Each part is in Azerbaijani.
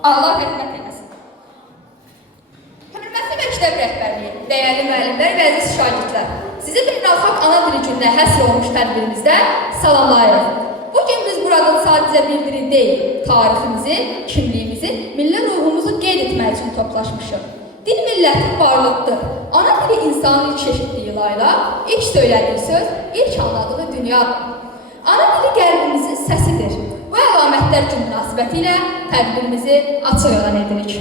Allah rəhmət eləsin. Hörmətli məktəb rəhbərliyi, dəyərli müəllimlər və əziz şagirdlər, sizi Beynəlxalq Ana Dili Gününə həsr olmuş tədbirimizdə salamlayırıq. Bugün biz burada sadəcə bir dili deyil, tariximizi, kimliyimizi, milli ruhumuzu qeyd etmək üçün toplaşmışıq. Dil millətin varlıqdır. Ana dili insanın ilk eşitdiyi layla, ilk söylədiyi söz, ilk anladığı dünyadır. Ana dili qəlbimizin səsidir. Bu əlamətlər üçün münasibəti ilə tədbirimizi açıq elan edirik.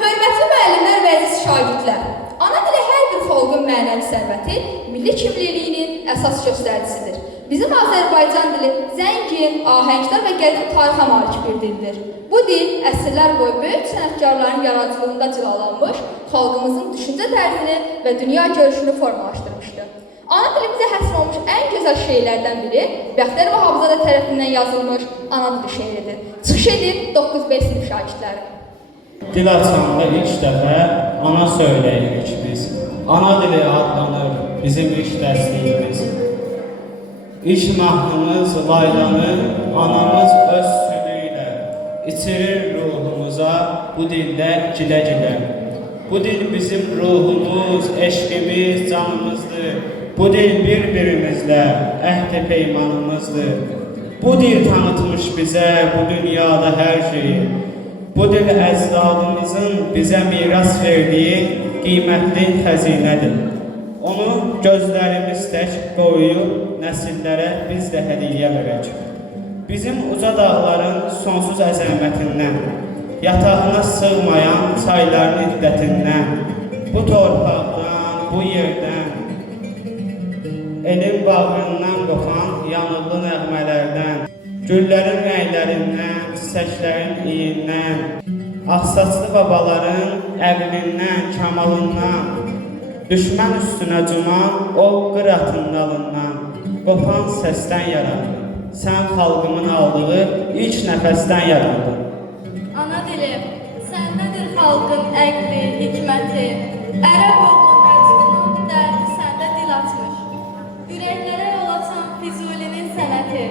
Hörmətli müəllimlər və əziz şagirdlər, ana dili hər bir xalqın mənəvi sərvəti, milli kimliyinin əsas göstəricisidir. Bizim Azərbaycan dili zəngin, ahəngdar və qədim tarixə malik bir dildir. Bu dil əsrlər boyu böyük sənətkarların yaradıcılığında cilalanmış, xalqımızın düşüncə tərzini və dünya görüşünü formalaşdırmışdır. Ana dilimizə həsr olmuş ən gözəl şeirlərdən biri Bəxtiyar Vahabzadə tərəfindən yazılmış ana dili şeiridir. Çıxış edin 9-5 sinif şagirdləri. Dil açanda ilk dəfə ana söyləyirik biz. Ana dili adlanır bizim ilk dərsliyimiz. İlk mahnımız laylanı anamız öz südü ilə içirir ruhumuza bu dildə gilə-gilə. Bu dil bizim ruhumuz, eşqimiz, canımızdır. Bu dil bir-birimizlə əhd-i peymanımızdır. Bu dil tanıtmış bizə bu dünyada hər şeyi. Bu dil əcdadımızın bizə miras verdiyi qiymətli xəzinədir. Onu gözlərimiz tək qoyub nəsillərə biz də hədiyyə verək. Bizim uca dağların sonsuz əzəmətindən, yatağına sığmayan çayların iddətindən, bu torpaqdan, bu yerdən, elin bağrından qopan yanıqlı nəğmələrdən, güllərin rənglərindən, çiçəklərin iyindən, ağsaçlı babaların əqlindən, kamalından, düşmən üstünə cuman o qıratın dalından, qopan səsdən yarandı. Sən xalqımın aldığı ilk nəfəsdən yarandı. Ana dili, səndədir xalqın əqli, hikməti, ərəb oğlu məcnunun dərdi səndə dil açmış. Ürəklərə yol açan Füzulinin sənəti,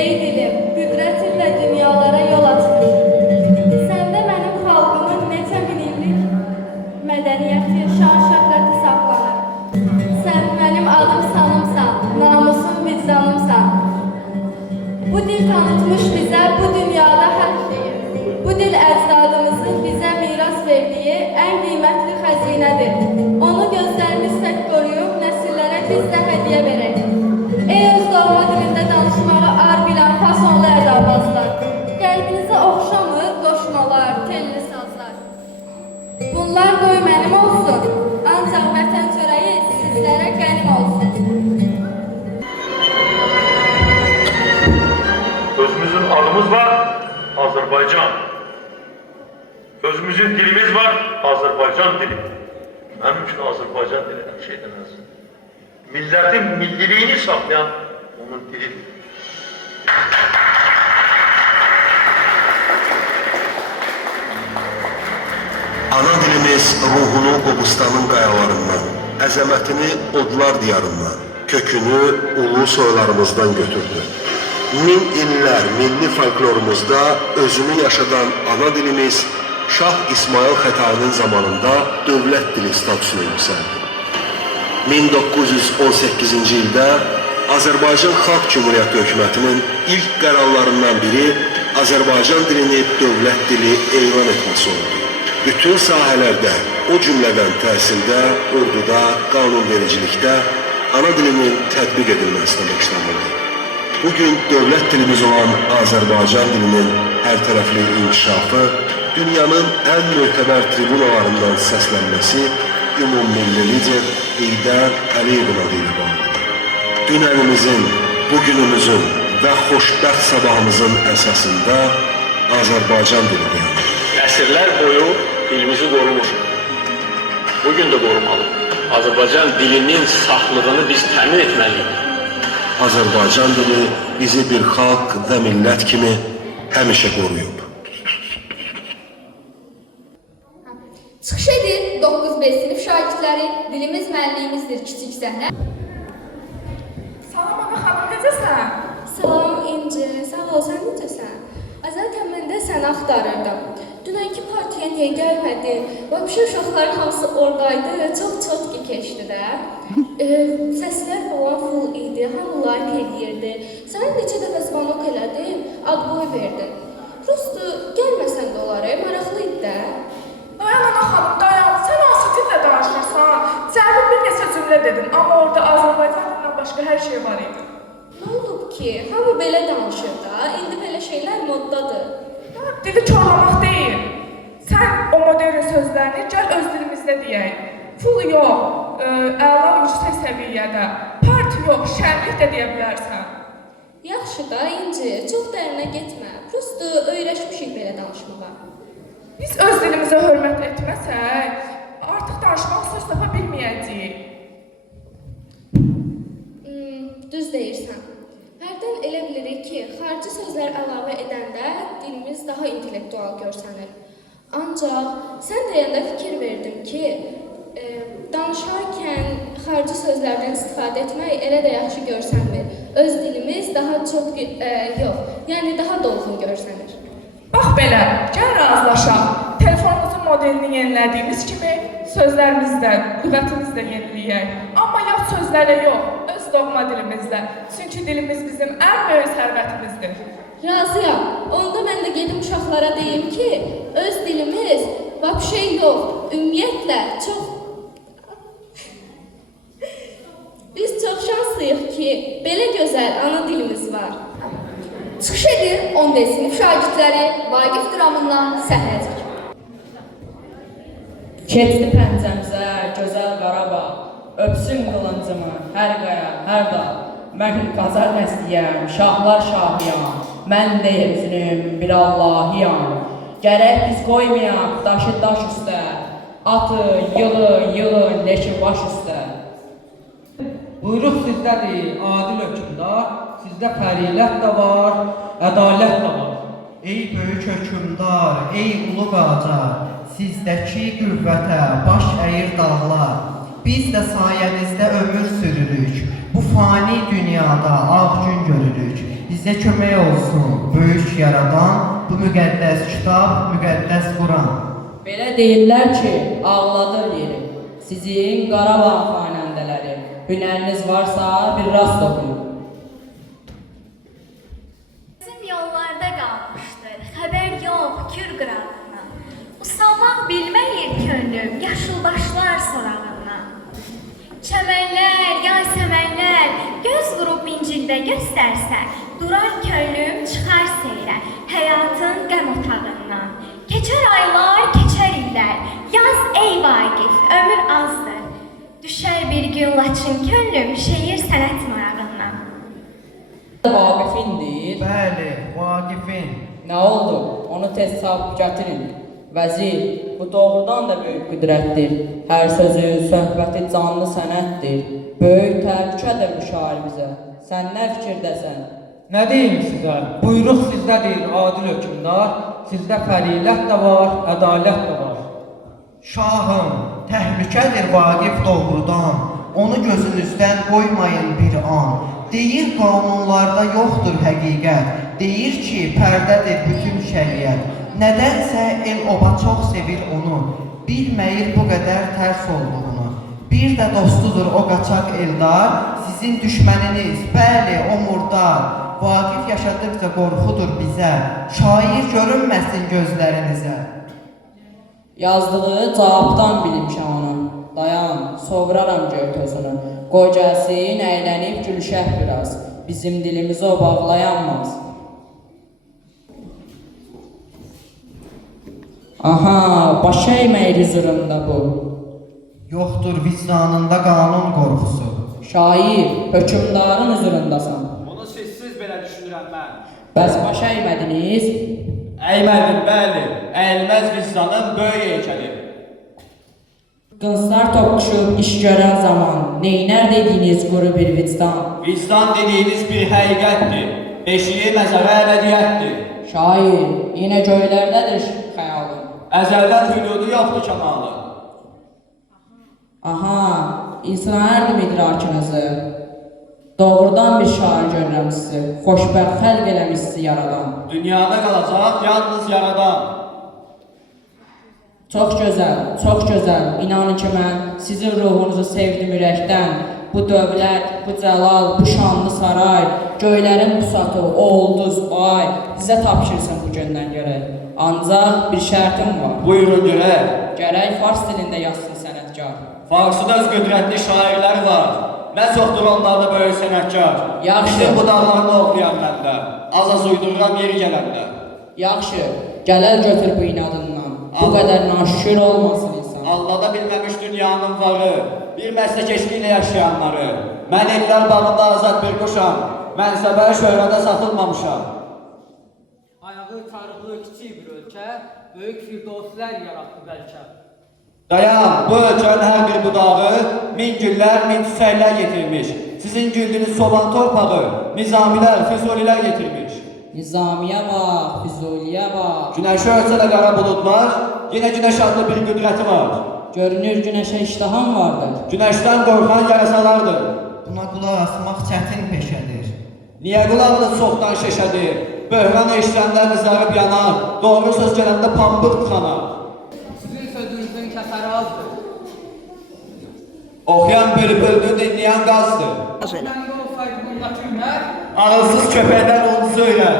ey dilim, qüdrətin və dünyalara yol açmış. Səndə mənim xalqımın neçə min illik mədəniyyəti, şan-şöhrəti saxlanır. Sən mənim adım sanımsan, namusum vicdanımsan. Bu dil tanıtmış bizə bu dünyada hər şeyi. Bu dil əcdadımızın bizə miras verdiyi ən qiymətli xəzinədir. Onu gözlərimiz tək qoruyub nəsillərə biz də hədiyyə verək. Ey öz doğma dilində danışmağı ar bilən fasonlu ədabazlar, qəlbinizə oxşamır qoşmalar, telli sazlar. Bunlar qoy mənim olsun, ancaq vətən çörəyi sizlərə qənim olsun. Özümüzün adımız var, Azərbaycan. Özümüzün dilimiz var, Azərbaycan dili. Mənim üçün Azərbaycan dili hər şeydən əzizdir. Millətin milliliyini saxlayan onun dilidir. Ana dilimiz ruhunu Qobustanın qayalarından, əzəmətini odlar diyarından, kökünü ulu soylarımızdan götürdü. Min illər milli folklorumuzda özünü yaşadan ana dilimiz Şah İsmail Xətainin zamanında dövlət dili statusuna yüksəldi. 1918-ci ildə Azərbaycan Xalq Cümhuriyyəti hökumətinin ilk qərarlarından biri Azərbaycan dilini dövlət dili elan etməsi oldu. Bütün sahələrdə, o cümlədən təhsildə, orduda, qanunvericilikdə ana dilinin tətbiq edilməsinə başlanıldı. Bugün dövlət dilimiz olan Azərbaycan dilinin hərtərəfli inkişafı, dünyanın ən mötəbər tribunalarından səslənməsi ümummilli lider İldər Əliyevin adı ilə bağlıdır. Dünənimizin, bugünümüzün və xoşbəxt sabahımızın əsasında Azərbaycan dili dayanır. Əsrlər boyu dilimizi qorumuşuq. Bugün də qorumalı. Azərbaycan dilinin sağlığını biz təmin etməliyik. Azərbaycan dili bizi bir xalq və millət kimi həmişə qoruyub. Çıxış edin 9-5 sinif şagirdləri, dilimiz mənliyimizdir kiçik səhnə. Salam ağa xanım, necəsən? Salam İnci, sağ ol, sən necəsən? Azərkən mən də səni axtarırdım. Dünənki partiya niyə gəlmədi? Vəbşə uşaqların hamısı oradaydı, çox keçdi də. Səslər falan full idi, hamı like eləyirdi. Sənə neçə dəfə zvanok elədim, ad boy verdin. Prosto gəlməsən də olar, maraqlı idi də. Dayan ana xanım, dayan. Sən hansı dillə danışırsan? Cəmi bir neçə cümlə dedin, amma orada Azərbaycan dilindən başqa hər şey var idi. Nə olub ki? Hamı belə danışır da, indi belə şeylər moddadır. Dili korlamaq deyil. Sən o modern sözlərini gəl öz dilimizdə deyək. Full yox, əla yüksək səviyyədə. Parti yox, şənlik də deyə bilərsən. Yaxşı da, İnci, çox dərinə getmə. Prosto öyrəşmişik belə danışmağa. Biz öz dilimizə hörmət etməsək, artıq danışmaq söz tapa bilməyəcəyik. Düz deyirsən. Hərdən elə bilirik ki, xarici sözlər əlavə edəndə dilimiz daha intellektual görsənir. Ancaq sən deyəndə fikir verdim ki, danışarkən xarici sözlərdən istifadə etmək elə də yaxşı görsənmir. Öz dilimiz daha çox, yəni daha dolğun görsənir. Bax belə, gəl razılaşaq. Telefonumuzun modelini yenilədiyimiz kimi sözlərimizi də, lüğətimizi də yeniləyək. Amma yad sözlərlə yox, öz doğma dilimizlə. Çünki dilimiz bizim ən böyük sərvətimizdir. Razıyam. Onda mən də gedim uşaqlara deyim ki, öz dilimiz vəbşə yox, ümumiyyətlə çox... Biz çox şanslıyıq ki, belə gözəl ana dilimiz var. Çıxış edir 10D sinif şagirdləri Vaqif dramından səhnəcik. Keçdi pəncəmizə gözəl Qarabağ, öpsün qılıncımı hər qaya, hər dağ. Mən qazar nəsliyəm, şahlar şahıyam, mən də üzünüm bir Allahiyam. Gərək biz qoymayaq daşı daş üstə, atı yığın leşi baş üstə. Buyruq sizdədir, adil hökmdar, sizdə fərilət də var, ədalət də var. Ey böyük hökmdar, ey ulu qacar, sizdəki qüvvətə baş əyir dağlar. Biz də sayənizdə ömür sürürük, bu fani dünyada ağ gün görürük. Bizə kömək olsun, böyük yaradan, bu müqəddəs kitab, müqəddəs Quran. Belə deyirlər ki, ağladır yeri, sizin Qarabağ xanəndələri. Hünəriniz varsa bir rast oxuyun. Bizim yollarda qalmışdır, xəbər yox kür qırağından. Usanmaq bilməyir könlüm, yaşılbaşlar sorağından. Çəmənlər, yasəmənlər, göz vurub incildə göstərsə, durar könlüm, çıxar seyrə, həyatın qəm otağından. Keçər aylar, keçər illər, yaz ey Vaqif, ömür azdır. Düşər bir gün laçın könlüm, şeir sənət marağından. Vaqifindir. Bəli, Vaqifin. Nə oldu? Onu tez çabuk gətirin. Vəzir, bu doğrudan da böyük qüdrətdir. Hər sözü, söhbəti canlı sənətdir. Böyük təhlükədir bu şairimizə. Sən nə fikirdəsən? Nə deyim sizə? Buyruq sizdədir, adil hökmdar, sizdə fərilət də var, ədalət də var. Şahım, təhlükədir Vaqif doğrudan, onu gözünüzdən qoymayın bir an. Deyir qanunlarda yoxdur həqiqət, deyir ki, pərdədir bütün şəriət. Nədənsə el-oba çox sevir onu, bilməyir bu qədər tərs olduğunu. Bir də dostudur o qaçaq Eldar, sizin düşməniniz, bəli o murdar. Vaqif yaşadıqca qorxudur bizə, şair görünməsin gözlərinizə. Yazdığı cavabdan bilimşəm onun. Dayan, sovraram göytözünü. Qoy gəlsin, əylənib gülüşək biraz. Bizim dilimizi o bağlayanmaz. Aha, baş əyməyir hüzurumda bu. Yoxdur vicdanında qanun qorxusu. Şair, hökmdarın hüzurundasan. Onu sizsiz belə düşünürəm mən. Bəs baş əymədiniz? Əymədim, bəli, əyilməz vicdanın böyük heykəli. Qınslar toqquşub iş görən zaman neynər dediyiniz quru bir vicdan? Vicdan dediyiniz bir həqiqətdir, beşiyi məzərə əbədiyyətdir. Şair, yenə göylərdədir xəyalın. Əzəldən hüdudu yoxdur kamalı. Aha, insanərdim idrakınızı. Doğrudan bir şair görürəm sizi, xoşbəxt xəlq eləmiş sizi yaradan. Dünyada qalacaq yalnız yaradan. Çox gözəl, çox gözəl. İnanın ki, mən sizin ruhunuzu sevdim ürəkdən. Bu dövlət, bu cəlal, bu şanlı saray, göylərin pusatı, o ulduz, ay, sizə tapşırsın bu gündən görək. Ancaq bir şərtim var. Buyurun görək. Gərək fars dilində yazsın sənətkar. Farsın öz qüdrətli şairlər var. Nə çoxdur onlarda böyük sənətkar. Yaxşı. Bizim bu dağlarını oxuyan məndə. Az-az uydururam yeri gələndə. Yaxşı, gələr götür bu inadından. Bu qədər naşükür olmasın insan. Anlada bilməmiş dünyanın varı, bir məsləkəşliyi ilə yaşayanları. Mən ellər bağında azad bir quşam, mənsəbə şöhrədə satılmamışam. Ayağı çarıqlı kiçik bir ölkə, böyük firdoslər yaratdı bəlkə. Dayan, bu ölkənin hər bir budağı min güllər, min çiçəklər getirmiş. Sizin güldüyünüz soban torpağı, nizamilər, füzulilər getirmiş. Nizamiyə bax, Füzuliyə bax. Günəşi ölsə də qara buludlar, yenə günəş adlı bir qüdrəti var. Görünür günəşə iştahan vardır. Günəşdən qorxan yarasalardır. Buna qulaq asmaq çətin peşədir. Niyə qulağınız çoxdan şeşədir? Böhran eşitəndə qızarıb yanar, doğru söz gələndə pambıq tıxanar. Sizin sözünüzün kəsəri azdır. Oxuyan bülbüldür, dinləyən qazdır. Məndə olsaydı bundakı hünər, Ağızsız köpəkdən onu söylər.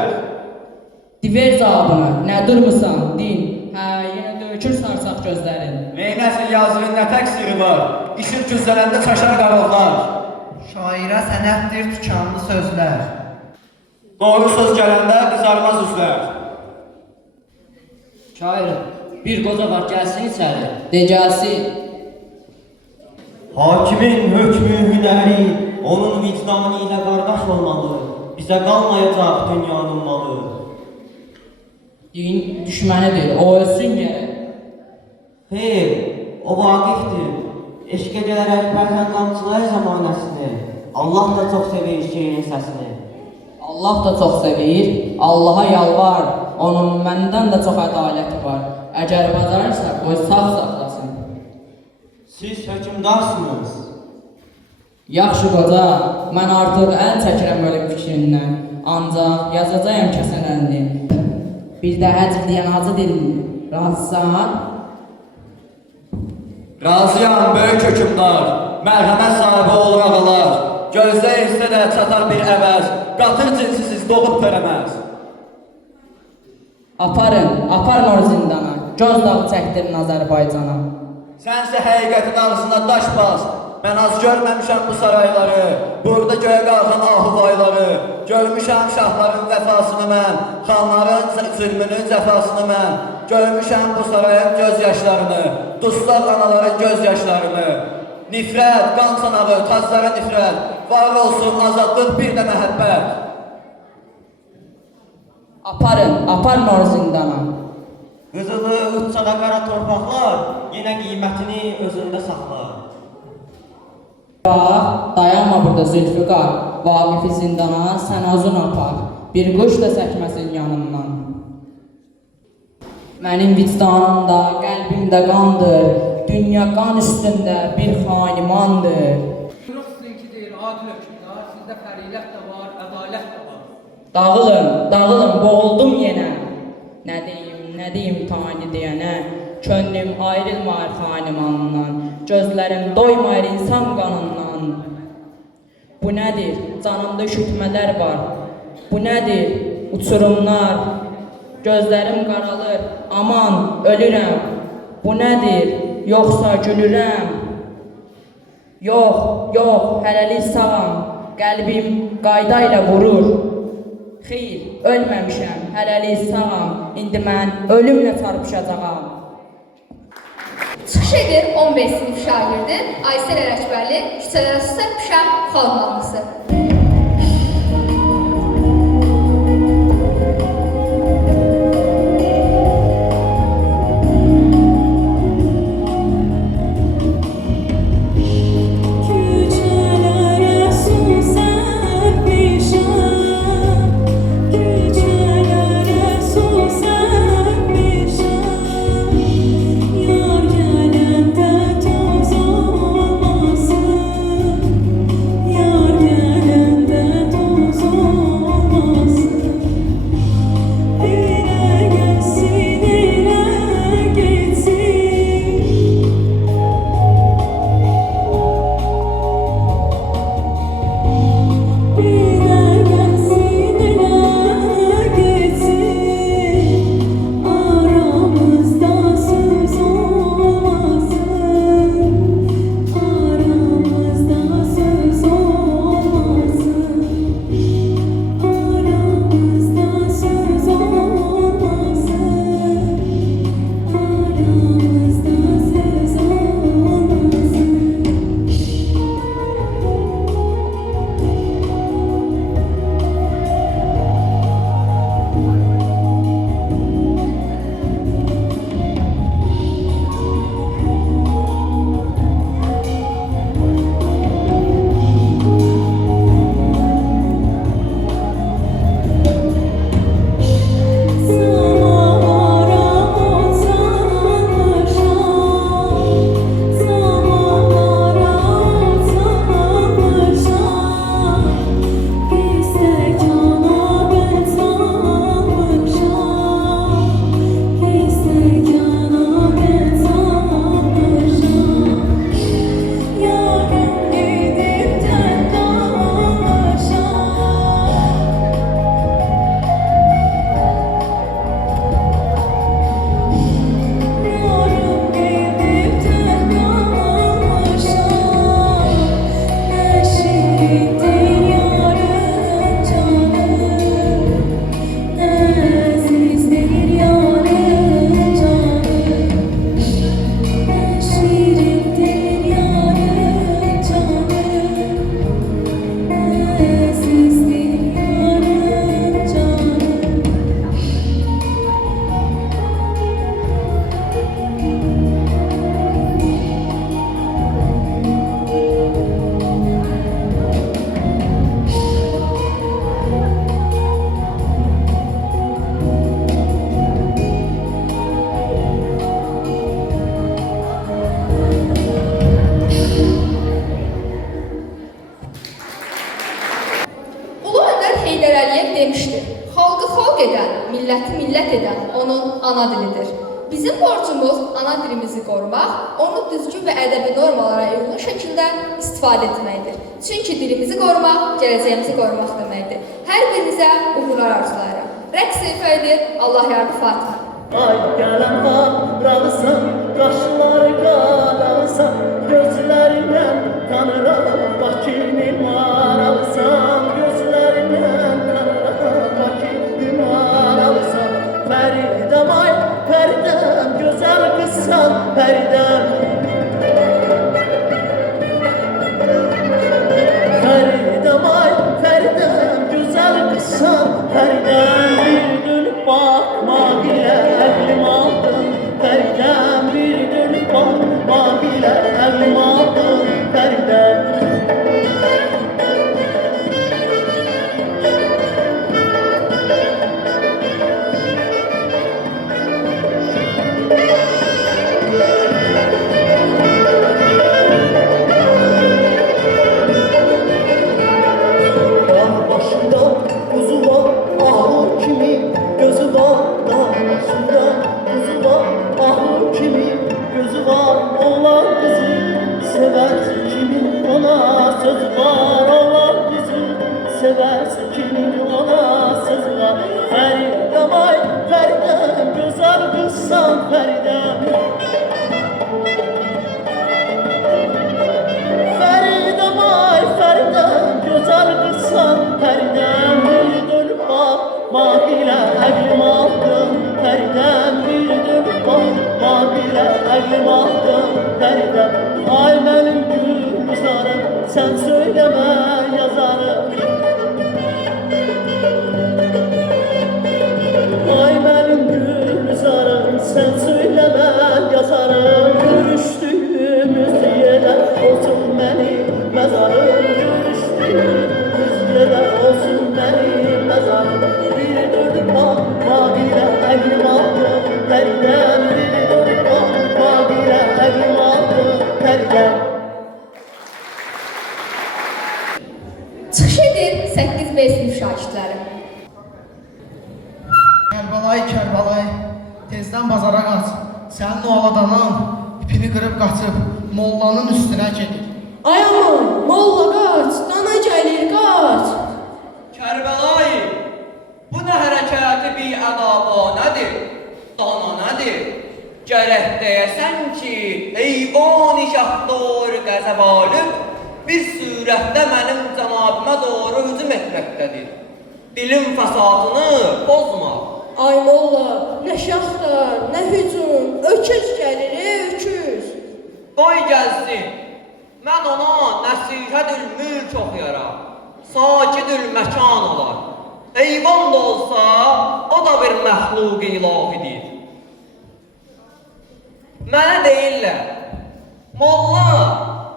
Diver cavabını, nə durmusan, din. Hə, yenə dökür sarsaq gözlərin. Neynəsin yazığın nə təqsiri var? İşin güzlələndə çaşar qarovlar. Şairə sənətdir tükanlı sözlər. Doğru söz gələndə qızarmaz üzlər. Şairim, bir qoca var, gəlsin içəri. De gəlsin. Hakimin hökmü hünəri, onun vicdanı ilə qardaş olmalı. Bizə qalmayacaq dünyanın malı. Din düşmənidir, o ölsün gərək. Xeyr, o vaqifdir. Eşqə gələrək bərhən qamçılar zamanəsini. Allah da çox sevir şiirin səsini. Allah da çox sevir, Allaha yalvar. Onun məndən də çox ədaləti var. Əgər bacarırsa, qoy sağ saxlasın. Siz hökümdarsınız. Yaxşı qoca, mən artıq əl çəkirəm ölüm fikrindən. Ancaq yazacağım kəsən əlini. Bir də həcr deyən acı dilini. Razısan? Razıyam, böyük hökümdar. Mərhəmət sahibi olur ağalar. Gözdə etsə də çatar bir əvəz. Qatır cinsisiz doğub törəməz. Aparın onu zindana. Göz dağı çəkdirin Azərbaycana. Sənsə həqiqətin ağzına daş bas. Mən az görməmişəm bu sarayları, burada göyə qalxan ahuvayları. Görmüşəm şahların vəfasını mən, xanların zülmünün cəfasını mən. Görmüşəm bu sarayın göz yaşlarını, dustaq anaların göz yaşlarını. Nifrət, qan sanağı, taclara nifrət, var olsun azadlıq bir də məhəbbət. Aparın onu zindana. Qızılı uçsada qara torpaqlar yenə qiymətini özündə saxlar. Bax, dayanma burada Zülfüqar. Vaqifi zindana sən azun apar. Bir quş da çəkməsin yanımdan. Mənim vicdanımda, qəlbimdə qandır. Dünya qan üstündə bir xanimandır. buyruq sizinkidir, adil hökmdar, sizdə fərilət də var, ədalət də var. Dağılın, boğuldum yenə. Nə deyim tani deyənə. Könlüm ayrılmır xanimanından. Gözlərim doymayır insan qanından. Bu nədir? Canımda üşütmələr var. Bu nədir? Uçurumlar. Gözlərim qaralır. Aman, ölürəm. Bu nədir? Yoxsa gülürəm. Yox, hələlik sağam. Qəlbim qayda ilə vurur. Xeyr, ölməmişəm. Hələlik sağam. İndi mən ölümlə çarpışacağam. Çıxış edir 15 sinif şagirdi Aysel Ərəkbərli Küçələrə Səpişəm xalq mahnısı. Yar Heydər Əliyev demişdir, xalqı xalq edən, milləti millət edən onun ana dilidir. Bizim borcumuz ana dilimizi qorumaq, onu düzgün və ədəbi normalara uyğun şəkildə istifadə etməkdir. Çünki dilimizi qorumaq, gələcəyimizi qorumaq deməkdir. Hər birinizə uğurlar arzulayıram. Rəqs ifadə Allah yardı Fatimə. Ay gələn habralısın, qaşları qaralısın, gözlərindən tanıram, Bakını maralısan, gözlərindən tanıram, Bakını maralısan. Fəridəm ay, Fəridəm, gözəl qızsan, Fəridəm. Fəridəm ay, Fəridəm, gözəl qızsan, Fəridəm. Bir dönüb baxma bilə, əqlim aldın, Fəridəm. Bir dönüb baxma bilə, əqlim aldın, Fəridəm. Seversin kimin ona söz var. Fəridəm ay, Fəridəm, gözəl qızsan, Fəridəm. Fəridəm ay, Fəridəm, gözəl qızsan, Fəridəm. Bir dönüb baxma bilə, əqlim aldın, Fəridəm. Bir dönüb baxma bilə, əqlim aldın, Fəridəm. Ay mənim gülzarım, sən söyləmə yazarım. Ay mənim gülzarım, sən söyləmən yazarım. Görüşdüyümüz yerə olsun mənim məzarım. Görüşdüyümüz yerə olsun mənim məzarım. Bir dönüb baxma bilə, əqlim aldım, Fəridəm. Bir dönüb baxma bilə, əqlim aldım, Fəridəm. Çıxış edir 8B sinif şagirdləri. Kərbalay, tezdən bazara qaç. Sənin o aladanın ipini qırıb qaçıb, mollanın üstünə gedir. Ay aman, molla qaç, dana gəlir qaç. Kərbalay, bu nə hərəkəti bir ədabanədir, dananədir. Gərək deyəsən ki, eyvani şahdur qəzəbalib bir surətdə mənim cənabimə doğru hücum etməkdədir. Dilin fəsadını bozma. Ay molla, nə şaxtar, nə hücum, öküz gəlir, öküz. Qoy gəlsin, mən ona nəsihət-ül-mülk oxuyaram, sakid-ül məkan olar. Heyvan da olsa, o da bir məxluq-i ilahidir. Mənə deyirlər, molla,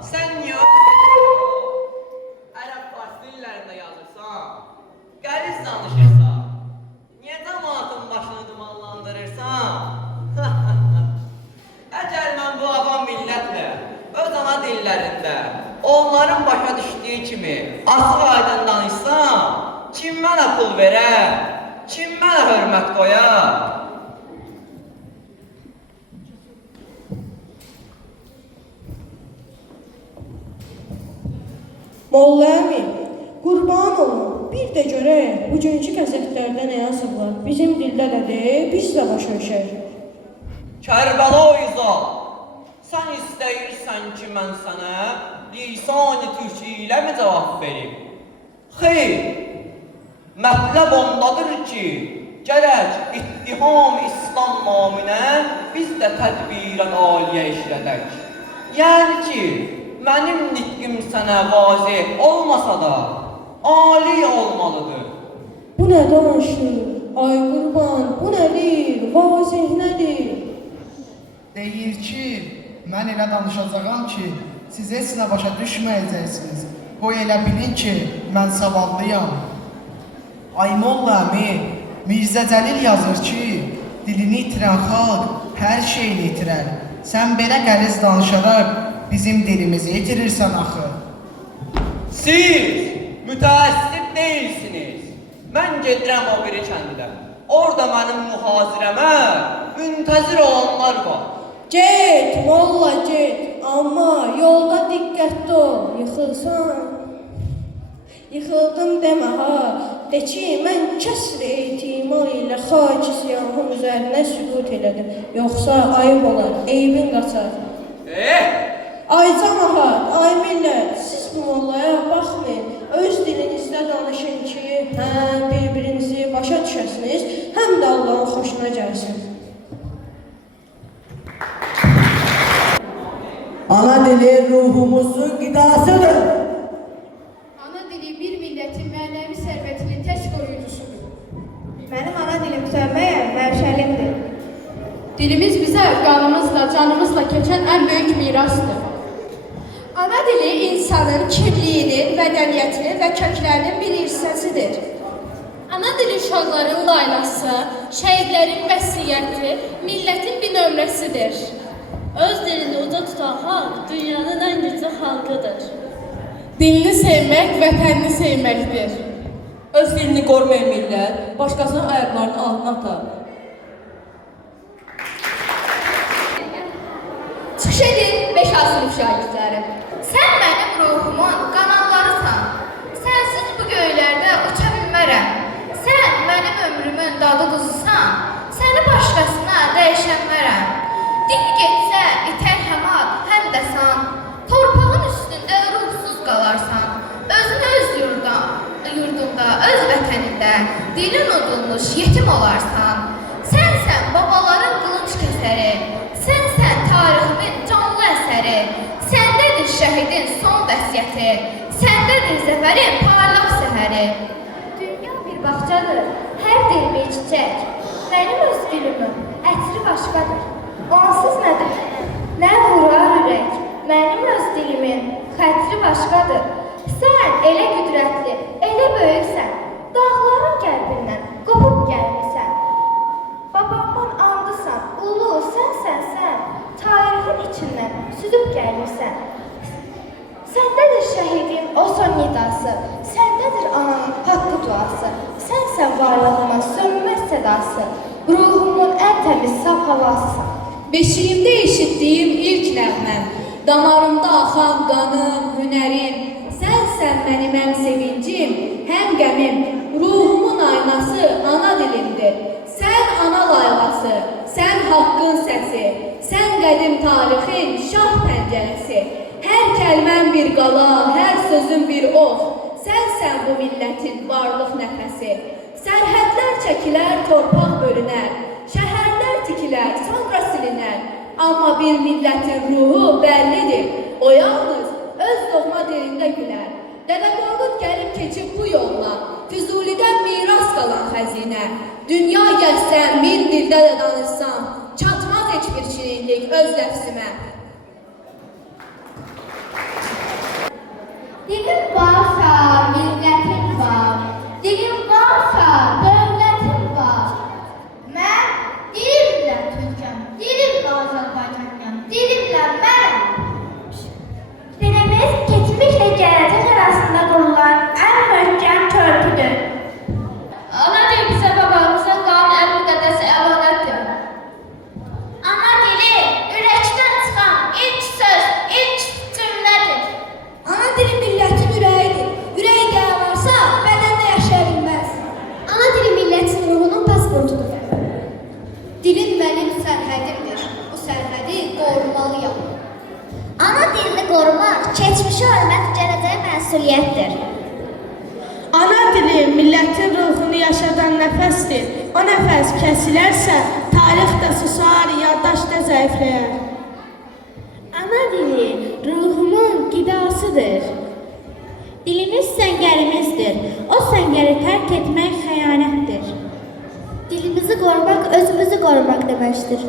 sən niyə ərəb-fars dillərində yazırsan, qəliz danışırsan, niyə cəmaatın başını dumanlandırırsan? Əgər mən bu avam millətlə, öz ana dillərində, onların başa düşdüyü kimi açıq aydın danışsam, kim mənə pul verər, kim mənə hörmət qoyar? Molla əmi, qurban olun, bir də görək, bugünkü qəzetlərdə nə yazıblar? Bizim dildə də deyil, biz də başa düşək. Kərbəla-i İzad, sən istəyirsən ki, mən sənə lisan-ı türkü ilə mi cavab verim? Xeyr, mətləb ondadır ki, gərək ittiham İslam naminə biz də tədbirət aliyə işlədək. Yəni ki, mənim nitqim sənə vazih olmasa da, ali olmalıdır. Bu nə danışır? Ay qurban, bu nədir? Vazih nədir? Deyir ki, mən elə danışacağam ki, siz heç nə başa düşməyəcəksiniz. Qoy elə bilin ki, mən savadlıyam. Ay molla əmi, Mirzə Cəlil yazır ki, dilini itirən xalq hər şeyini itirər. Sən belə qəliz danışaraq bizim dilimizi itirirsən axı. Siz mütəəssib deyilsiniz. Mən gedirəm o biri kəndilə. Orada mənim mühazirəmə müntəzir olanlar var. Get, molla get. Amma yolda diqqətli ol, yıxılsan. Yıxıldım demə ha. De ki, mən kəsr ehtimal ilə xaç siyahın üzərinə süqut elədim. Yoxsa ayıb olar, eybin qaçar. Ay camaat, ay millət, siz bu mollaya baxmayın. Öz dilinizdə danışın ki, həm bir-birinizi başa düşəsiniz, həm də Allahın xoşuna gəlsin. Ana dili ruhumuzun qidasıdır. Ana dili bir millətin mənəvi sərvətinin tək qoruyucusudur. Mənim ana dilim sönməyən məşəlimdir. Dilimiz bizə qanımızla, canımızla keçən ən böyük mirasdır. Ana dili insanın kimliyinin, mədəniyyətinin və köklərinin bir hissəsidir. Ana dili uşaqların laylası, şəhidlərin vəsiyyəti, millətin bir nömrəsidir. Öz dilini uca tutan xalq dünyanın ən güclü xalqıdır. Dilini sevmək vətənini sevməkdir. Öz dilini qorumayan millət başqasının ayaqlarının altına atar. Çıxış edin 5 sinif şagirdləri. Sən mənim ruhumun qanallarısan. Sənsiz bu göylərdə uça bilmərəm. Sən mənim ömrümün dadı duzusan. Səni başqasına dəyişənmərəm. Dil getsə itər həmad, həm də san. Torpağın üstündə ruhsuz qalarsan. Özünü öz yurdunda, öz vətənində dilin udulmuş yetim olarsan. Sənsən babaların qılınc kəsəri. Sənsən tariximin canlı əsəri. Səndədir şəhidin son vəsiyyəti. Səndədir zəfərin parlaq səhəri. Dünya bir bağçadır, hər dil bir çiçək. Mənim öz gülümün ətri başqadır. Onsuz nədir? Nə vurar ürək? Mənim öz dilimin xətri başqadır. Sən elə qüdrətli, elə böyüksən. Dağların qəlbindən qopub gəlmisən. Babamın andısan, ulu sənsən sən. Tarixin içindən süzüb gəlmirsən. Səndədir şəhidin o son nidası. Səndədir ananın haqqı duası. Sənsən varlığımın sönməz sədası. Ruhumun ən təmiz saf havasısan. Beşiyimdə eşitdiyim ilk nəğməm, damarımda axan qanım, hünərim. Sənsən mənim həm sevincim, həm qəmim. Ruhumun aynası ana dilimdir. Sən ana laylası, sən haqqın səsi. Sən qədim tarixin şah pəncərəsi. Hər kəlmən bir qala, hər sözün bir ox. Sənsən bu millətin varlıq nəfəsi. Sərhədlər çəkilər, torpaq bölünər. Şəhərlər tikilər, sonra silinər. Amma bir millətin ruhu bəllidir. O yalnız öz doğma dilində gülər. Dədə Qorqud gəlib keçib bu yolla. Füzulidən miras qalan xəzinə. Dünya gəzsən, min dildə də danışsam, çatmaz heç bir şirinlik öz nəfsimə. Dilim varsa millətin var. Dilim varsa dövlətin var. Mən dilimlə Türkəm, dilimlə Azərbaycanlıyam, dilimlə mən. Dilimiz keçmişlə gələcək arasında qurulan ən möhkəm körpüdür. Ana dil bizə babamızın qalan ən müqəddəs əmanətdir. Ana dili ürəkdən çıxan ilk söz, ilk cümlədir. Ana dili millətin ürəyidir. Ürəyi dağlarsa bədəndə yaşaya bilməz. Ana dili millətin ruhunun pasportudur. Dilim mənim sərhədimdir. Bu sərhədi qorumalıyam. Ana dilini qorumaq keçmişi hörmət gələcək məsuliyyətdir. Ana dili millətin ruhunu yaşadan nəfəsdir. O nəfəs kəsilərsə, tarix də susar, yaddaş da zəifləyər. Ana dili ruhumun qidasıdır. Dilimiz səngərimizdir. O səngəri tərk etmək xəyanətdir. Dilimizi qorumaq özümüzü qorumaq deməkdir.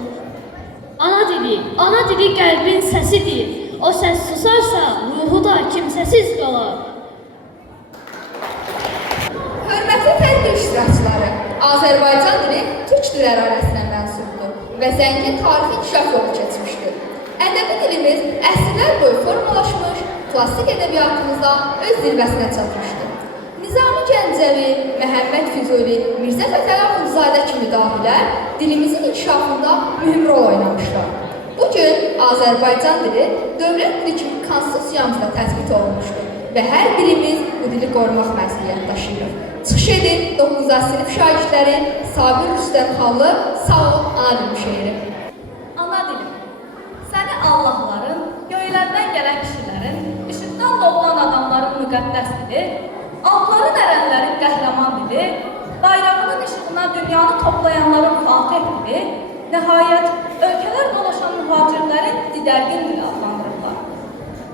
Ana dili qəlbin səsidir. O səs susarsa, ruhu da kimsəsiz qalar. Hörmətli tədbir iştirakçıları, Azərbaycan dili türk dilləri ailəsinə mənsubdur və zəngin tarixi inkişaf yolu keçmişdir. Ədəbi dilimiz əsrlər boyu formalaşmış, klassik ədəbiyyatımızda öz zirvəsinə çatmışdır. Nizami Gəncəvi, Məhəmməd Məhəmməd Füzuli, Mirzə Fətəli Axundzadə kimi dahilər dilimizin inkişafında mühüm rol oynamışlar. Bugün Azərbaycan dili dövlət dili kimi konstitusiyamızda təsbit olunmuşdur və hər birimiz bu dili qorumaq məsuliyyət daşıyırıq. Çıxış edin 9-cu sinif şagirdləri Sabir Rüstəmxanlı Sağ ol ana dilim şeiri. Ana dilim, səni Allahların, göylərdən gələn kişilərin, işıqdan doğulan adamların müqəddəs dili, altların ərənlərin qəhrəman dili, bayrağının işığına dünyanı toplayanların fatih dili, nəhayət, ölkələr dolaşan mühacirlərin didərgin dili adlandırırlar.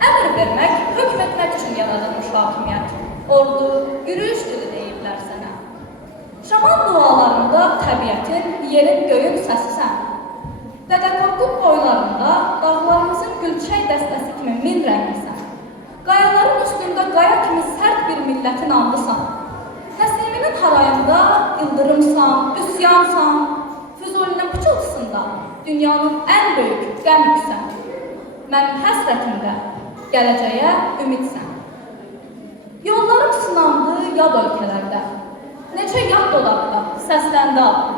Əmr vermək, hökm etmək üçün yaradılmış hakimiyyət, ordu, yürüyüş dili deyirlər sənə. Şaman dualarında təbiətin, yerin, göyün səsisən. Dədə Qorqud boylarında dağlarımızın gülçək dəstəsi kimi min rəngisən. Qayaların üstündə qaya kimi sərt bir millətin andısan. Nəsiminin harayında ildırımsan, üsyansan, Füzulinin pıçıltısında dünyanın ən böyük qəm yüksən. Mənim həsrətimdə gələcəyə ümidsən. Yollarım sınandı yad ölkələrdə. Neçə yad dolaqda səsləndi adım.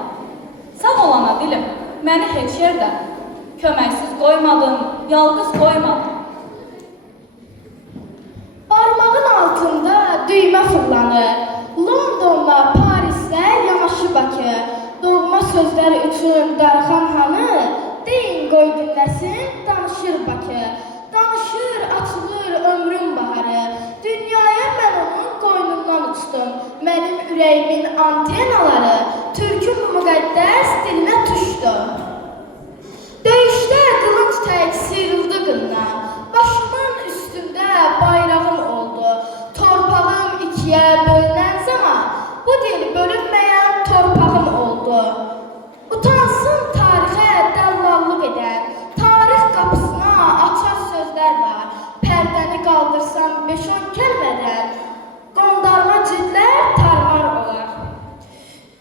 Sağ olana dilim, məni heç yerdə köməksiz qoymadın, yalqız qoymadın. Barmağın altında düymə fırlanır. Londonla Parislə yanaşı Bakı. Doğma sözlər üçün darxan hanı, deyin qoy dinləsin, danışır Bakı. Danışır, açılır ömrüm baharı. Dünyaya mən onun qoynundan uçdum. Mənim ürəyimin antenaları türkün müqəddəs dilinə tuşdu. Döyüşdə qılınc tək sıyrıldı qından. Başımın üstündə bayrağım oldu. Torpağım ikiyə bölünən zaman bu dil bölünməyən torpağım oldu. Utansın tarixə dəllallıq edən, tarix qapısına açar sözlər var. Pərdəni qaldırsam 5-10 kəlmədən, qondarma cildlər tarmar olar.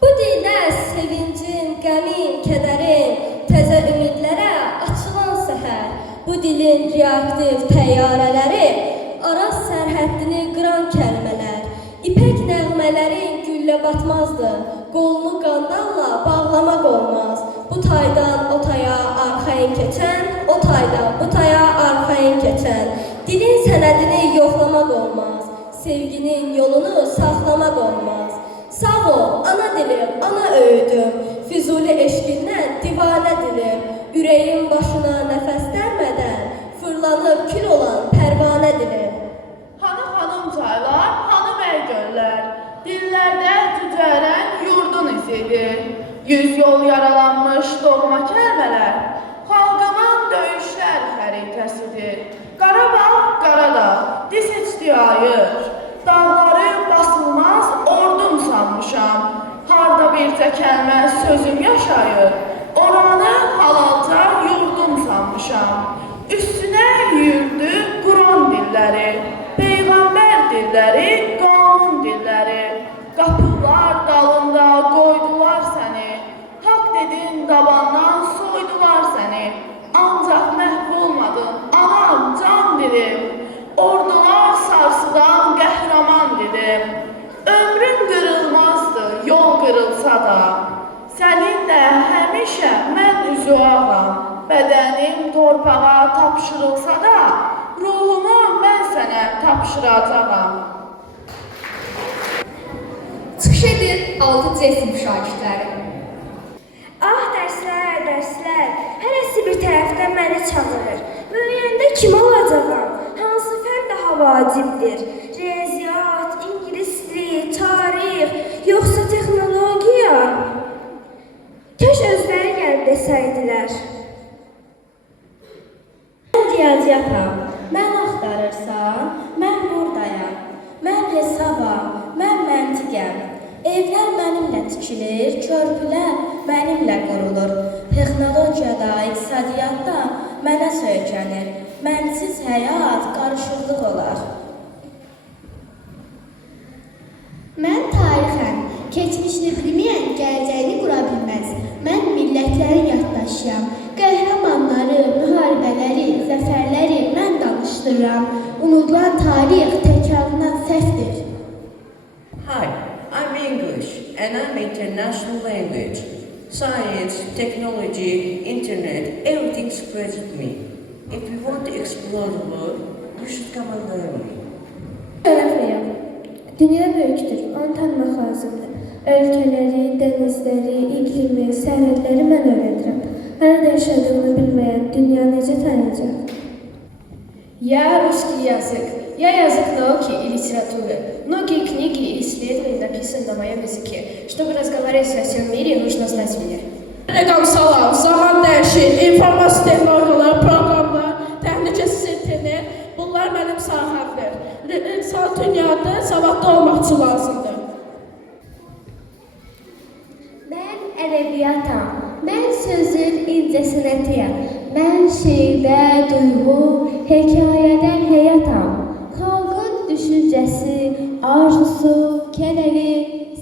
Bu dildə sevincin, qəmin, kədərin, təzə ümidlərə açılan səhər. Bu dilin reaktiv təyyarələri, Araz sərhəddini qıran kəlmələr. İpək nəğmələrin güllə batmazdı, qolunu qandalla bağlamaq olmaz. Bu taydan o taya arxayın keçən, o taydan bu taya arxayın keçən. Dilin sənədini yoxlamaq olmaz, sevginin yolunu saxlamaq olmaz. Sağ ol, ana dilim, ana öyüdüm, Füzuli eşqindən divanə dilim. Ürəyin başına nəfəs dərmədən, fırlanıb kül olan pərvanə dilim. Hanı xanım çaylar, hanı bəy göllər, dillərdə cücərən yurdun izidir. 100 yol yaralanmış doğma kəlmələr, xalqımın döyüşlər xəritəsidir. Qarabağ, Qaradağ, dis içdi ayır, dağları basılmaz ordum sanmışam. Harda bircə kəlmə sözüm yaşayır, oranı halalca yurdum sanmışam. Üstünə yüyürdü Quran dilləri, Peyğəmbər dilləri, qanun dilləri. Qapılar dalında qoydular səni, haqq dedin dabandan soydular səni. Ancaq məhv olmadın, anam, can dilim, ordular sarsıdan qəhrəman dilim. Ömrün qırılmazdı, yol qırılsa da, səninlə həmişə mən üzü ağam. Bədənim torpağa tapşırılsa da, ruhumu mən sənə tapşıracağam. Çıxış edin 6-cı sinif şagirdləri. Ah dərslər, dərslər, hərəsi bir tərəfdən məni çağırır. Böyüyəndə kim olacağam? Hansı fən daha vacibdir? Riyaziyyat, ingilis dili, tarix, yoxsa texnologiya? Kəş özləri gəlib desəydilər. Mən riyaziyyatım, mən axtarırsan, mən buradayam. Mən hesabam, mən məntiqəm. Evlər mənimlə tikilir, körpülər mənimlə qurulur. Texnologiyada, iqtisadiyyatda mənə söykənir. Mənsiz həyat qarışıqlıq olar. Mən tarixəm. Keçmişini bilməyən gələcəyini qura bilməz. Mən millətləri yaddaşıyam. Qəhrəmanları, müharibələri, zəfərləri mən danışdırıram. Unudulan tarix təkrarından səhvdir. Hi, I'm English. and I'm international language. Science, technology, internet, everything spreads with me. If you want to explore the world, you should come and learn me. Öğretmenim, dünya böyükdür, onu tanımaq lazımdır. Ölkələri, dənizləri, iqlimi, sərhədləri mən öyrədirəm. Harada yaşadığını bilməyən dünya necə tanıyacaq? Я русский язык. Я язык науки и литературы. Многие книги и исследования написаны на моем языке. Чтобы разговаривать со всем мире, нужно знать меня. Rəqəmsalar, zaman dəyişir, informasiya texnologiyaları, proqramlar, təhlükəsiz internet, bunlar mənim sahəmdir. İnsan dünyada savadlı olmaq üçün lazımdır. Mən ədəbiyyatım, mən sözün incəsənətiyəm. Mən şeirdə duyğu, hekayədə həyatam. Xalqın düşüncəsi, arzusu, kədəri,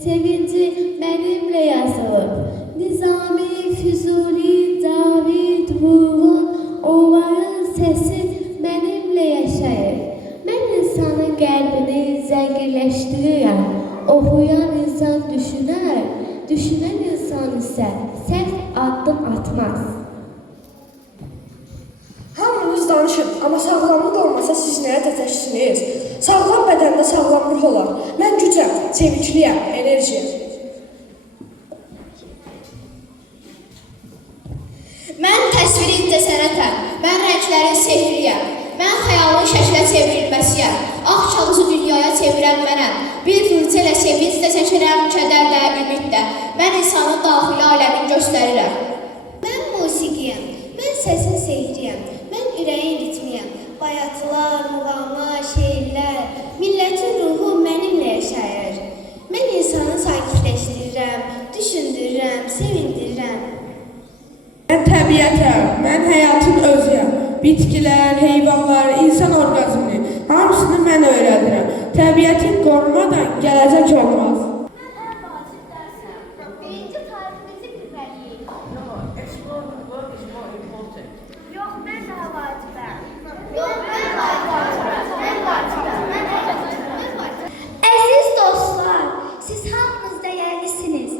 sevinci mənimlə yazılıb. Nizami, Füzuli, Cavid, Vurğun, onların səsi mənimlə yaşayır. Mən insanın qəlbini zənginləşdirirəm. Oxuyan insan düşünər, düşünən insan isə səhv addım atmaz. Hamınız danışın, amma sağlamlıq olmasa siz nəyə tətəşsiniz? Sağlam bədəndə sağlam ruh olar. Mən gücəm, sevincliyəm, enerjiyəm. Mən təsviri incəsənətəm. Mən rənglərin sehriyəm. Mən xəyalın şəklə çevrilməsiyəm. Ağ kağızı dünyaya çevirən mənəm. Bir fırça ilə sevinc də çəkirəm, kədər də, ümid də. Mən insanın daxili aləmini göstərirəm. Mən musiqiyəm, mən səsin sehriyəm, mən ürəyin ritmiyəm. Bayatılar, muğamlar, şeirlər, millətin ruhu mənimlə yaşayır. Mən insanı sakitləşdirirəm, düşündürürəm, sevindirirəm. Mən təbiətəm, mən həyatın özüyəm. Bitkilər, heyvanlar, insan orqazmini, hamısını mən öyrədirəm. Təbiətin qorumadan gələcək olmaz. Birinci tariximizi bilməliyik. Yox, mən daha vacibəm. Yox, mən vacibəm. Əziz dostlar, siz hamınız dəyərlisiniz.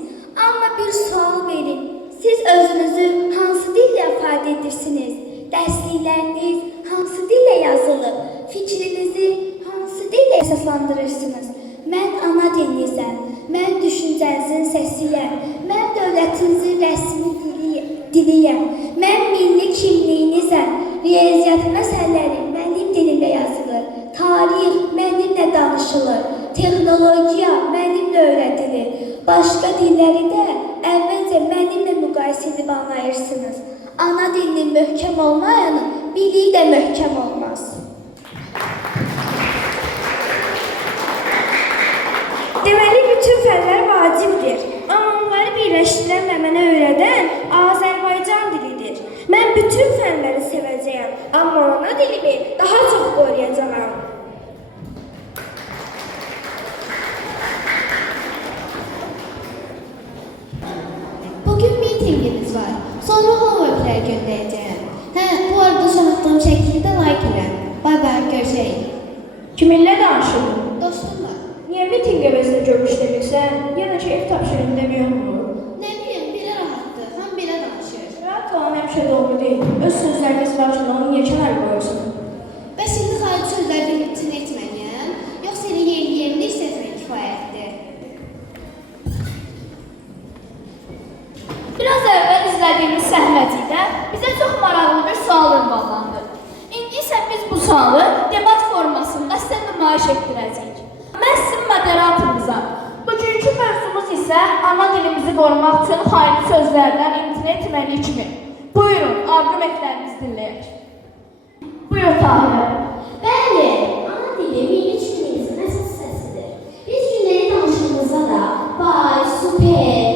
Amma bir sual verin. Siz özünüzü hansı dillə ifadə edirsiniz? Dərslikləriniz hansı dillə yazılıb? Fikrinizi hansı dillə əsaslandırırsınız? Mən ana dilinizəm, mən düşüncənizin səsiyəm, mən dövlətinizin rəsmi diliyəm, mən milli kimliyinizəm, riyaziyyat məsələləri mənim dilimlə yazılır, tarix mənimlə danışılır, texnologiya mənimlə öyrədilir, başqa dilləri də əvvəlcə mənimlə müqayisə edib anlayırsınız. Ana dilinin möhkəm olmayanın biliyi də möhkəm olmaz. Deməli, bütün fənlər vacibdir. Amma onları birləşdirən və mənə öyrədən Azərbaycan dilidir. Mən bütün fənləri sevəcəyəm, amma ana dilimi daha çox qoruyacağam. Bugün mitingimiz var. Sonra homeworklər göndərəcəyəm. Bu arada son atdığım şəkildə like elə. Bay bay, görüşərik. Kiminlə danışırdın? Dostumla. Niyə miting əvəzində görüş demirsən? Yenə ki, ev tapşırığını demiyor mu? Nə bileyim, belə rahatdır. Ham belə danışır. Rahat olan həmişə doğru deyil. Öz sözləriniz qarşında onu niyə kənar qoyursun? Bəs indi xarici sözlərdən imtina etməyəm? Yoxsa elə yerini istəsəmək kifayətdir? Biraz əvvəl izlədiyimiz səhnəcikdə bizə çox maraqlı bir sual ünvanlandı. İndi isə biz bu sualı debat formasında sizə nümayiş etdirəcəyik. Mən sizin moderatorunuzam. Bugünkü mövzumuz isə ana dilimizi qorumaq üçün xarici sözlərdən imtina etməliyikmi? Buyurun, arqumentlərinizi dinləyək. Buyur Tahir. Bəli, ana dili milli kimliyimizin əsas hissəsidir. Biz günləri danışığımızda da bay, super,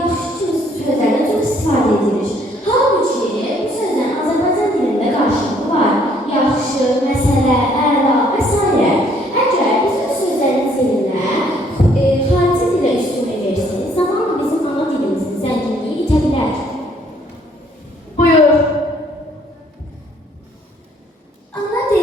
yaxşı kimi sözlərdən çox istifadə edilir. Halbuki bu sözlərin Azərbaycan dilində qarşılığı var. Yaxşı, məsələ, əla və s. Əgər biz öz sözlərin dilinə xarici dilə üstün verirsiniz, zamanla bizim ana dilimizin zənginliyi itə bilər. Buyur. Ana dili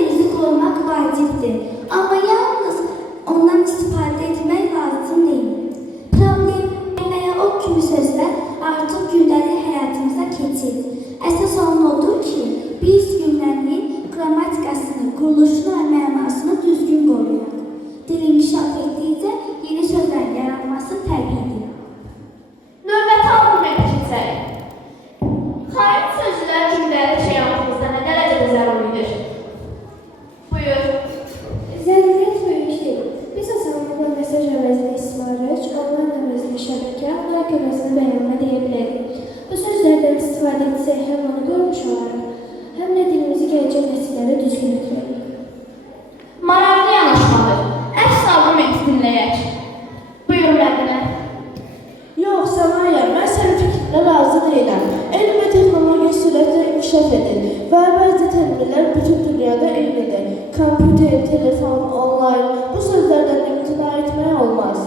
razı deyiləm. Elm və texnologiya sürətlə inkişaf edir və bəzi terminlər bütün dünyada eynidir. Kompüter, telefon, onlayn, bu sözlərdən imtina etmək olmaz.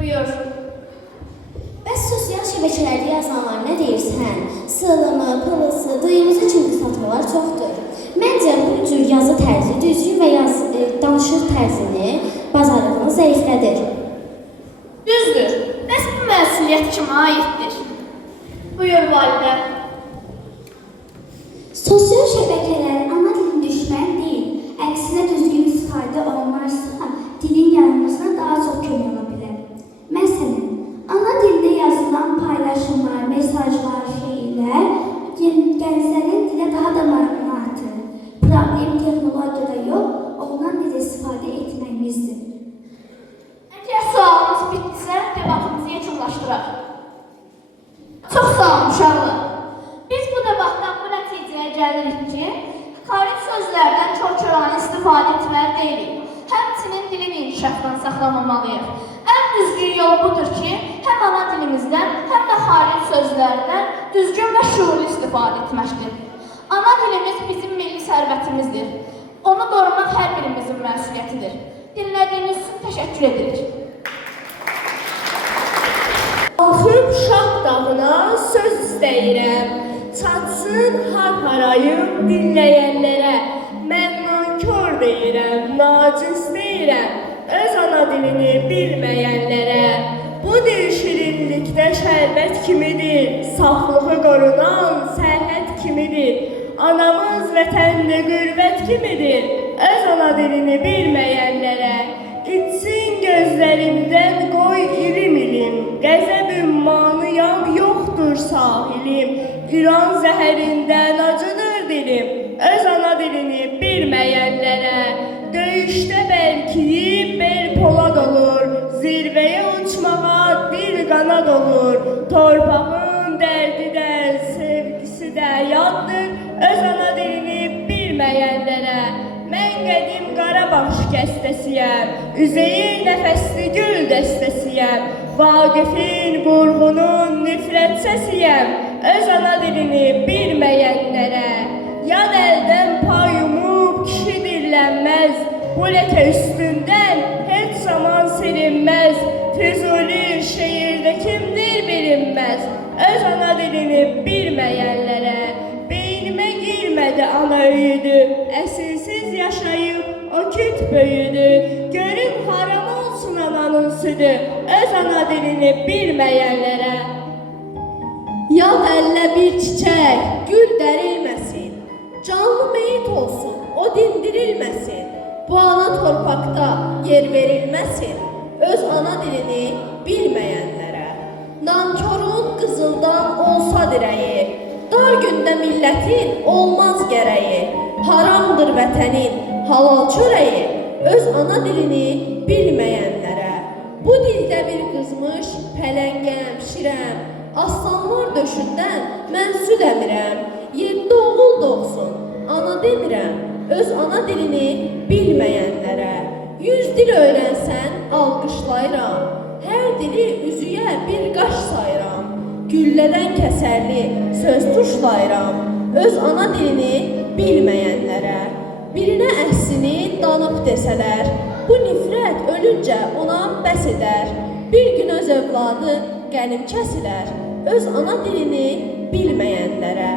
Buyur. Bəs sosial şəbəkələrdə yazılanlar nə deyirsən? Sığlımı, pılısı, duyumuzu çünki satmalar çoxdur. Məncə bu cür yazı tərzi düzgün və danışıq tərzini, bazarlığını zəiflədir. Düzdür. Bəs bu məsuliyyət kimə aiddir? Buyur validə. Sosial şəbəkələr ana dilin düşmən deyil. Əksinə düzgün istifadə olunarsa, dilin yanılmasına daha çox kömək ola bilər. Məsələn, ana dildə yazılan paylaşımlar, mesajlar, şeirlər gənclərin dilə daha da maraqlı artır. Problem texnologiyada yox, ondan necə istifadə etməyimizdir. Əgər sualınız bitdisə, debatımızı yekunlaşdıraq. Çox sağ olun uşaqlar. Biz bu debatdan bu nəticəyə gəlirik ki, xaric sözlərdən çox-çoxanı istifadə etməli deyilik. Həmçinin dilin inkişafdan saxlamamalıyıq. Ən düzgün yol budur ki, həm ana dilimizdən, həm də xaric sözlərdən düzgün və şuurlu istifadə etməkdir. Ana dilimiz bizim milli sərvətimizdir. Onu qorumaq hər birimizin məsuliyyətidir. Dinlədiyiniz üçün təşəkkür edirik. Qalxıb şah dağına söz istəyirəm. Çatsın har-harayım dinləyənlərə. Mən nankor deyirəm, naciz deyirəm, öz ana dilini bilməyənlərə. Bu dil şirinlikdə şərbət kimidir, saflığı qorunan sərhəd kimidir. Anamız vətəndə qürbət kimidir, öz ana dilini bilməyənlərə. İçsin gözlərimdən qoy ilim-ilim, qəzəb ümmanıyam yoxdur sahilim. İran zəhərindən acıdır dilim, öz ana dilini bilməyənlərə. Döyüşdə bəlkiyib bel polad olur, zirvəyə uçmağa dil qanad olur. Torpağın dərdi də, sevgisi də yaddır, öz ana dilini bilməyənlərə. Mən qədim Qarabağ şikəstəsiyəm, Üzeyir nəfəsli gül dəstəsiyəm. Vaqifin, Vurğunun nifrət səsiyəm, öz ana dilini bilməyənlərə. Yad əldən pay umub kişi dillənməz, bu ləkə üstündən heç zaman silinməz. Füzuli şeirdə kimdir bilinməz, öz ana dilini bilməyənlərə. Beynimə girmədi ana öyüdü, əsilsiz yaşayıb o küt böyüdü. Görüm haram olsun ananın südü, öz ana dilini bilməyənlərə. Yad əllə bir çiçək, gül dərilməsin, canlı meyit olsun, o dindirilməsin. Bu ana torpaqda yer verilməsin, öz ana dilini bilməyənlərə. Nankorun qızıldan olsa dirəyi, dar gündə millətin olmaz gərəyi. Haramdır vətənin halal çörəyi, öz ana dilini bilməyənlərə. Bu dildə bir qızmış, pələngəm, şirəm, aslanlar döşündən mən süd əmirəm. 7 oğul doğsun, ana demirəm, öz ana dilini bilməyənlərə. 100 dil öyrənsən, alqışlayıram, hər dili üzüyə bir qaş sayıram. Güllədən kəsərli söz tuşlayıram, öz ana dilini bilməyənlərə. Birinə əhsini danıb desələr, bu nifrət ölüncə ona bəs edər. Bir gün öz övladı qənim kəsilər, öz ana dilini bilməyənlərə.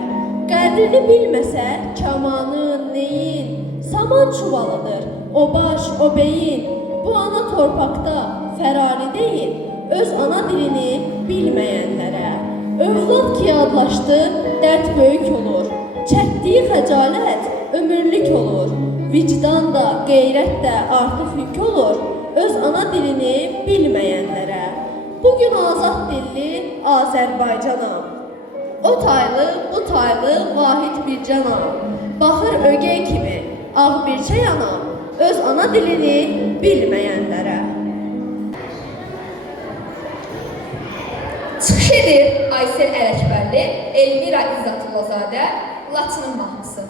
Qədrini bilməsə kamanın, neyin, saman çuvalıdır, o baş, o beyin. Bu ana torpaqda fərari deyil, öz ana dilini bilməyənlərə. Övlad ki yadlaşdı, dərd böyük olur, çəkdiyi xəcalət ömürlük olur. Vicdan da, qeyrət də artıq yük olur, öz ana dilini bilməyənlərə. Bugün azad dilli Azərbaycanam, o taylı, bu taylı vahid bir canam. Baxır ögey kimi, ağ birçə yanam, öz ana dilini bilməyənlərə. Çıxış edir Aysel Ələkbərli, Elmira İzzatullazadə, Laçının mahnısı.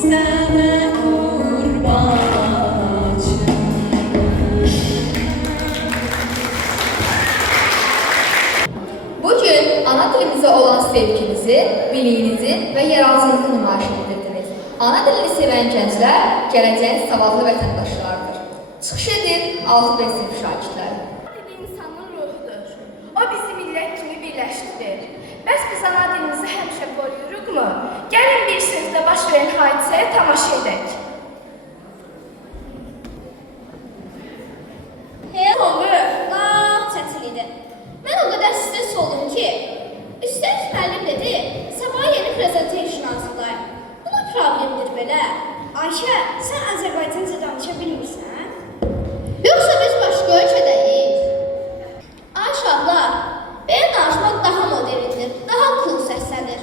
sənə qurban açım. Bugün ana dilimizə olan sevginizi, biliyinizi və yaradıcılığınızı nümayiş etdirdiniz. Ana dilini sevən gənclər gələcəyin savadlı vətəndaşlarıdır. Çıxış edin 6-5 sinif şagirdləri. Dil insanın ruhudur. O bizi millət kimi birləşdirir. Bəs biz ana dilimizi həmişə qoruyuruqmu? Gəlin bir sinifdə baş verən hadisəyə tamaşa edək. Laf çətin idi. Mən o qədər stres oldum ki, üstəlik müəllim dedi, sabah yeni presentation hazırlayın. Bu da problemdir belə. Ayşə, sən Azərbaycanca danışa bilmirsən? Yoxsa biz başqa ölkədəyik? Ayşə abla, belə danışmaq daha moderndir, daha cool səslənir.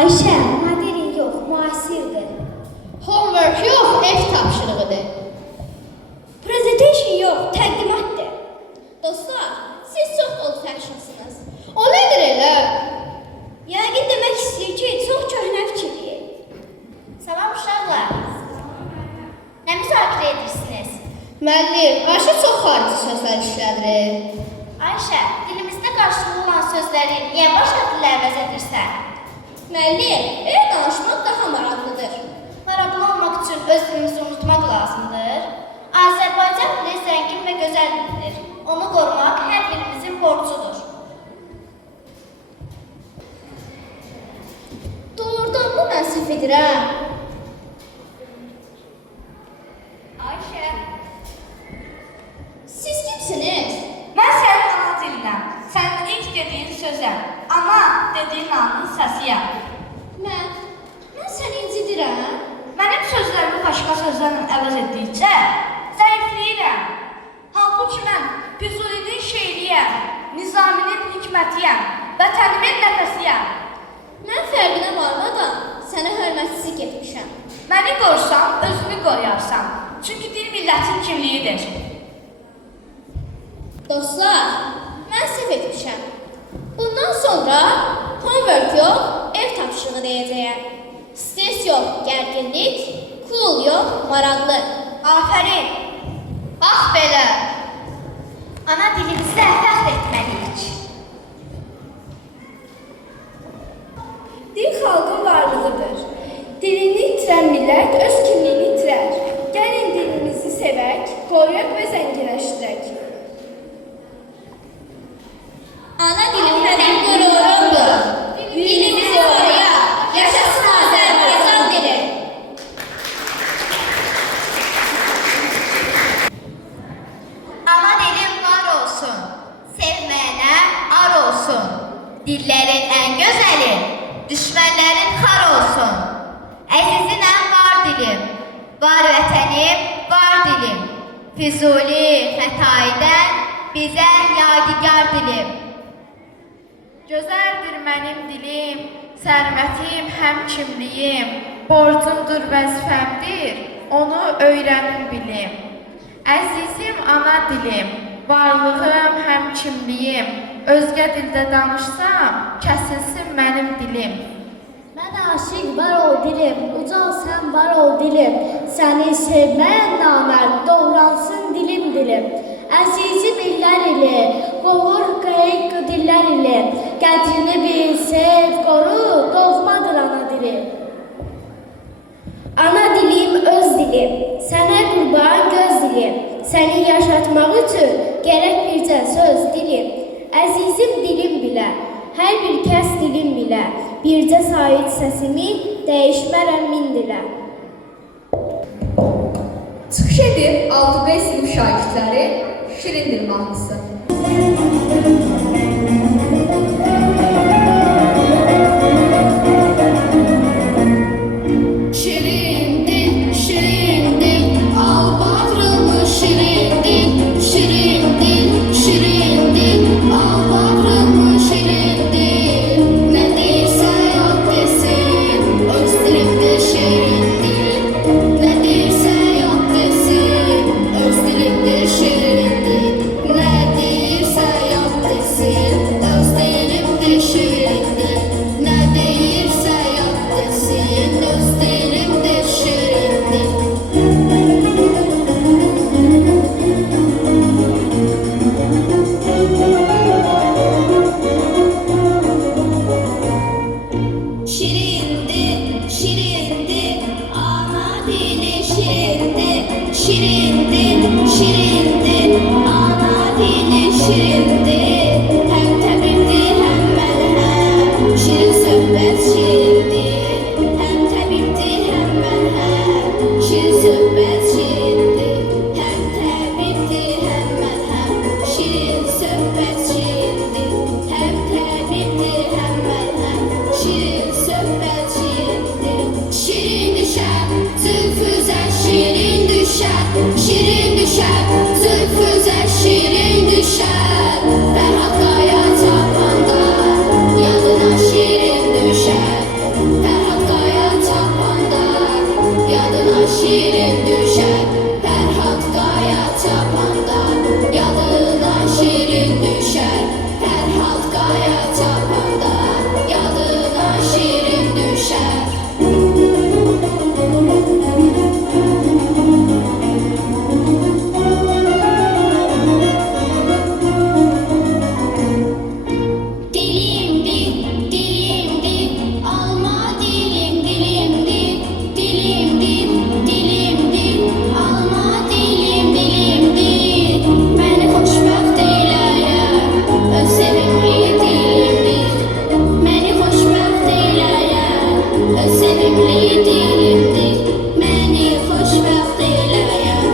Ayşə, modern yox, müasirdir. Homework yox, ev tapşırığıdır. Presentation yox, təqdimatdır. Dostlar, siz çox old-fashion'sınız. O nədir elə? Yəqin demək istəyir ki, çox köhnə fikirliyik. Salam uşaqlar. Nə müzakirə edirsiniz? Müəllim, Ayşə çox xarici sözlər işlədir. Ayşə, dilimizdə qarşılığı olan sözləri niyə başqa dillə əvəz edirsən? Müəllim, elə danışmaq daha maraqlıdır. Maraqlı olmaq üçün öz dilimizi unutmaq lazımdır. Azərbaycan dili zəngin və gözəl dildir. Onu qorumaq hər birimizin borcudur. Doğrudan mı mən səhv edirəm? Ayşə, siz kimsiniz? Mən sənin ana dilinəm. Sənin ilk dediyin sözəm. Ana dediyin anın səsiyəm. Mən səni incidirəm. Mənim sözlərimi başqa sözlərlə əvəz etdikcə zəifləyirəm. Halbuki mən Füzulinin şeiriyəm, Nizaminin hikmətiyəm, vətənimin nəfəsiyəm. Mən fərqinə varmadan sənə hörmətsizlik etmişəm. Məni qorsan, özünü qoruyarsan. Çünki dil millətin kimliyidir. Dostlar, mən səhv etmişəm. Bundan sonra homework yox, ev tapşırığı deyəcəyəm. Stres yox, gərginlik, cool yox, maraqlı. Afərin. Bax belə. Ana dilimizlə fəxr etməliyik. Dil xalqın varlığıdır. Dilini itirən millət öz kimliyini itirər. Gəlin dilimizi sevək, qoruyaq və zənginləşdirək. Ana dilim mənim qürurumdur. Dilimizi qoruyaq. Yaşasın Azərbaycan dili. Ana dilim var olsun, sevməyənə ar olsun. Dillerin ən gözəli, düşmənlərin xar olsun. Əzizinəm var dilim, var vətənim, var dilim. Füzuli Xətaydən bizə yadigar dilim. Gözəldir mənim dilim, sərvətim, həm kimliyim. Borcumdur, vəzifəmdir, onu öyrənim bilim. Əzizim ana dilim, varlığım, həm kimliyim. Özgə dildə danışsam, kəsilsin mənim dilim. Mən aşiq var ol dilim, ucal sən var ol dilim. Səni sevməyən namərd doğransın dilim dilim. Əzizim illər ili, qovur qeyq dillər ili. Qədrini bil, sev, qoru, doğmadır ana dili. Ana dilim öz dilim, sənə qurban göz dilim. Səni yaşatmaq üçün gərək bircə söz dilim. Əzizim dilim bilə, hər bir kəs dilim bilə. Bircə sait səsimi dəyişmərəm min dilə. Çıxış edin 6-5 sinif şagirdləri Şirin dil mahnısı. Şirin dil, al bağrımı şirin dil. Şirin dil, al bağrımı şirin dil. Ne deyirsə yad desin, öz dilimdə şirin dil. Ne deyirsə yad desin, öz dilimdə şirin dil. Ne deyirsə yad desin. şirindir, şirindir, ana dili şirindir, hem təbibdir, hem məlhəm, şirin söhbət şirindir, hem təbibdir, hem məlhəm, şirin söhbət şirindir, hem təbibdir, hem məlhəm, şirin söhbət şirindir, hem təbibdir, hem məlhəm, şirin söhbət şirindir. Şirin düşər, zülfüzə şirin düşər, şirin düşər, zülfüzə şirin düşər. Fərhad qaya tapanda yadına şirin düşər, Fərhad qaya tapanda yadına şirin düşər, Fərhad qaya tapanda yadına şirin düşər, Fərhad qaya tapanda yadına şirin düşər. Dilimdir, dilimdir, alma dilim, dilimdir, dilimdir, dilimdir, alma dilim, dilimdir. Məni xoşbəxt eləyər, öz sevimli dilimdir. Məni xoşbəxt eləyər, öz sevimli dilimdir. Məni xoşbəxt eləyər,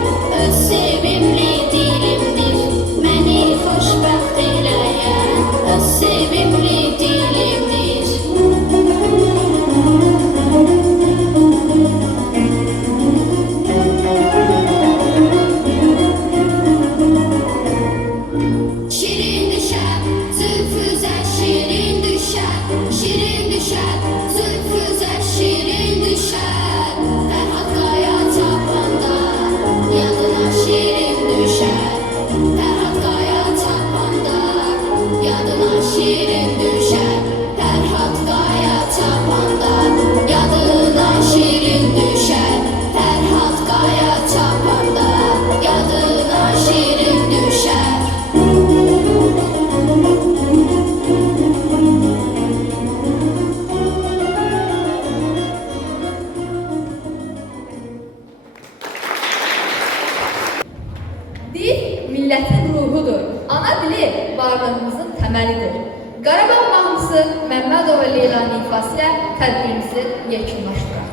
öz sevimli dilimdir. Məni xoşbəxt eləyər, öz sevimli dilimdir. Şirin düşər, zülfüzə şirin düşər, şirin düşər, zülfüzə şirin düşər. Fərhad qaya tapanda yadına şirin düşər, Fərhad qaya tapanda yadına şirin düşər, Fərhad qaya tapanda yadına şirin düşər, Fərhad qaya tapanda yadına şirin düşər. Dil millətin ruhudur. Ana dili varlığımızın təməlidir. Qarabağ mahnısı Məmmədova Leylanın ifası ilə tədbirimizi yekunlaşdıraq.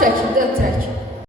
şəklində